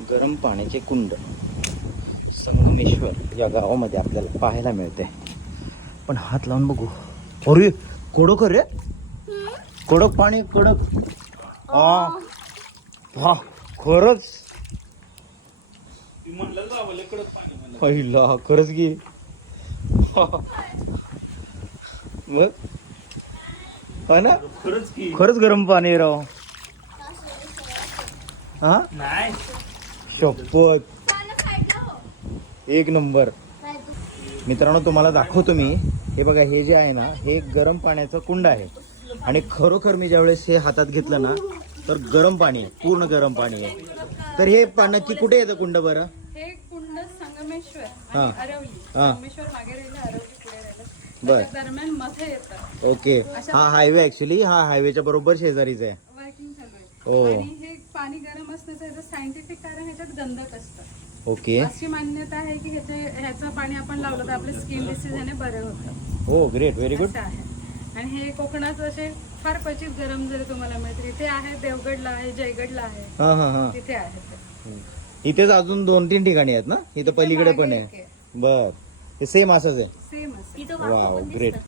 गरम पाण्याचे कुंड संगमेश्वर या गावामध्ये आपल्याला पाहायला मिळते. पण हात लावून बघू. अरे कडक रे, कडक पाणी, कडक. हा खरंच पहिला खरंच की. मग हा ना, खरंच गरम पाणी राव. हा नाही शपथ, एक नंबर. मित्रांनो तुम्हाला दाखवतो मी. हे बघा, हे जे आहे ना, हे गरम पाण्याचं कुंड आहे. आणि खरोखर मी ज्यावेळेस हे हातात घेतलं ना, तर गरम पाणी आहे, पूर्ण गरम पाणी आहे. तर हे नक्की कुठे येतं कुंड बरं? हे कुंड संगमेश्वर हा. आणि अरवली. हा. संगमेश्वर मागे राहिलं, अरवली पुढे राहिलं. बर. त्याच्या दरम्यान मध्ये येतं. ओके. हा हायवे ऍक्च्युली हा हायवेच्या बरोबर शेजारीच आहे. वर्किंग चालू आहे. हो. आणि हे पाणी गरम असण्याचं याचं सायंटिफिक कारण ह्याच्यात गंधक असतं. ओके. अशी मान्यता आहे की ह्याचं पाणी आपण लावलं तर आपले स्किन डिसीज ह्याने बरे होतं. हो ग्रेट, व्हेरी गुड. असं आहे. आणि हे कोकणात असे फार क्वचित गरम जरी तुम्हाला मिळतील. इथे आहे, देवगडला आहे, जयगडला आहे, हा हा हा. तिथे आहे ते. इथेच अजून 2-3 ठिकाणी आहेत ना? इथं पलीकडे पण आहे. बर, ते सेम असंच आहे. सेम असं. Wow great.